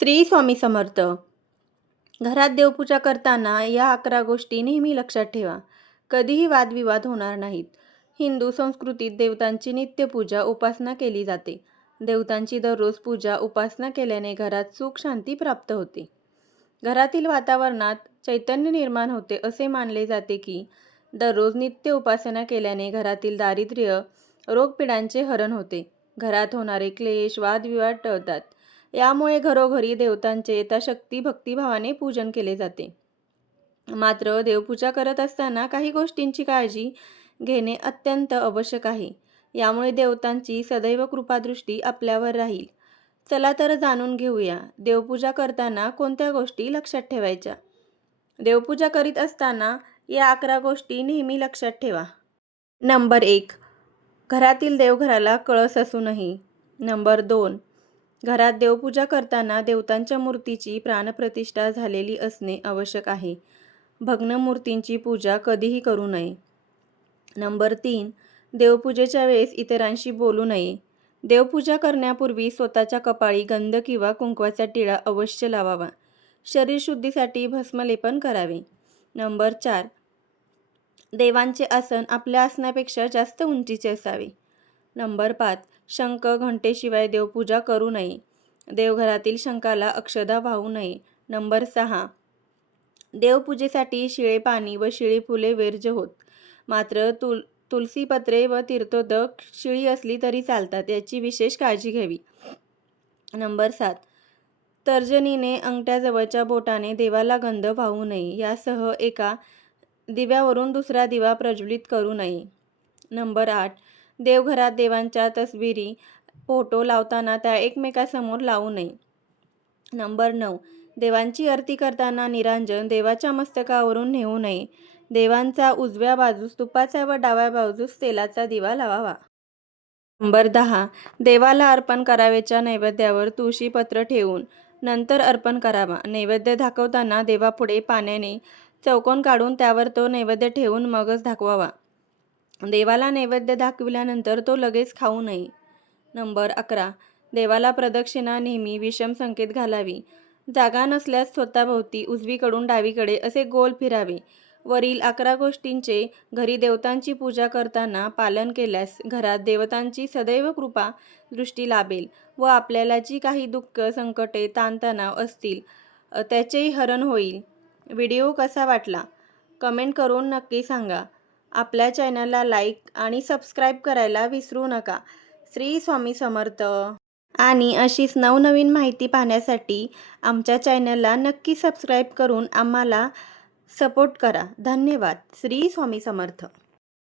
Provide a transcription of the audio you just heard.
श्री स्वामी समर्थ. घरात देवपूजा करताना या 11 गोष्टी नेहमी लक्षात ठेवा. कधीही वादविवाद होणार नाहीत. हिंदू संस्कृतीत देवतांची नित्यपूजा उपासना केली जाते. देवतांची दररोज पूजा उपासना केल्याने घरात सुख शांती प्राप्त होते. घरातील वातावरणात चैतन्य निर्माण होते असे मानले जाते की दररोज नित्य उपासना केल्याने घरातील दारिद्र्य, रोगपीडांचे हरण होते. घरात होणारे क्लेश, वादविवाद टळतात. यामुळे घरोघरी देवतांचे यथाशक्ती भक्तिभावाने पूजन केले जाते. मात्र देवपूजा करत असताना काही गोष्टींची काळजी घेणे अत्यंत आवश्यक आहे. यामुळे देवतांची सदैव कृपादृष्टी आपल्यावर राहील. चला तर जाणून घेऊया, देवपूजा करताना कोणत्या गोष्टी लक्षात ठेवायच्या. देवपूजा करीत असताना या 11 गोष्टी नेहमी लक्षात ठेवा. नंबर 1. घरातील देवघराला कळस असू नये. नंबर 2. घरात देवपूजा करताना देवतांच्या मूर्तीची प्राणप्रतिष्ठा झालेली असणे आवश्यक आहे. भग्न मूर्तींची पूजा कधीही करू नये. नंबर 3. देवपूजेच्या वेळेस इतरांशी बोलू नये. देवपूजा करण्यापूर्वी स्वतःच्या कपाळी गंध किंवा कुंकवाचा टिळा अवश्य लावावा. शरीरशुद्धीसाठी भस्मलेपन करावे. नंबर 4. देवांचे आसन आपल्या आसनापेक्षा जास्त उंचीचे असावे. नंबर 5. शंख, घंटेशिवाय देवपूजा करू नये. देवघरातील शंखाला अक्षदा वाहू नये. नंबर 6. देवपूजेसाठी शिळे पाणी व शिळी फुले वर्ज्य होत. मात्र तुलसीपत्रे व तीर्थोदक शिळी असली तरी चालतात, याची विशेष काळजी घ्यावी. नंबर 7. तर्जनीने अंगठ्याजवळच्या बोटाने देवाला गंध वाहू नये. यासह एका दिव्यावरून दुसरा दिवा प्रज्वलित करू नये. नंबर 8. देवघरात देवांच्या तसबिरी, फोटो लावताना त्या एकमेकांसमोर लावू नये. नंबर 9. देवांची आरती करताना निरांजन देवाच्या मस्तकावरून नेऊ नये. देवांचा उजव्या बाजूस तुपाचा व डाव्या बाजूस तेलाचा दिवा लावावा. नंबर 10. देवाला अर्पण करावयाच्या नैवेद्यावर तुळशीपत्र ठेवून नंतर अर्पण करावा. नैवेद्य दाखवताना देवापुढे पाण्याने चौकोन काढून त्यावर तो नैवेद्य ठेवून मगच दाखवावा. देवाला नैवेद्य दाखविल्यानंतर तो लगेच खाऊ नये. नंबर 11. देवाला प्रदक्षिणा नेहमी विषम संकेत घालावी. जागा नसल्यास स्वतःभोवती उजवीकडून डावीकडे असे गोल फिरावे. वरील 11 गोष्टींचे घरी देवतांची पूजा करताना पालन केल्यास घरात देवतांची सदैव कृपा दृष्टी लाभेल व आपल्याला जी काही दुःख, संकटे, ताणतणाव असतील त्याचेही हरण होईल. व्हिडिओ कसा वाटला कमेंट करून नक्की सांगा. आपल्या चॅनलला लाईक आणि सबस्क्राईब करायला विसरू नका. श्री स्वामी समर्थ. आणि अशीच नवनवीन माहिती पाहण्यासाठी आमच्या चॅनलला नक्की सबस्क्राईब करून आम्हाला सपोर्ट करा. धन्यवाद. श्री स्वामी समर्थ.